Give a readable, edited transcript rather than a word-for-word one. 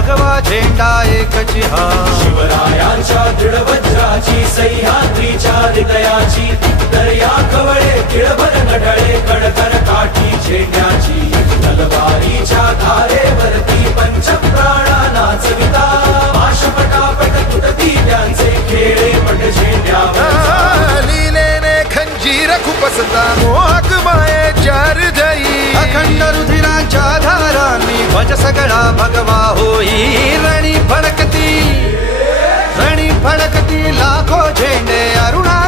भगवा झेंडा एकची हा शिवरायांच्या दृढ वज्राची सह्याद्रीच्या हृदयाची दर्या कवळे किळभर नढळे कडकर काठी झेंड्याची तलवारीच्या धारेवरती पंचप्राणा नाचविता आशपटापट तुटती त्यांचे खेळे पट झेंड्यावर लीलेने खंजीर खुपसता मोहक मायेच्या हृदयी अखंड रुधिरांच्या धारांनी ध्वज सगळा भगवा होई रणी फडकती लाखो झेंडे अरुणा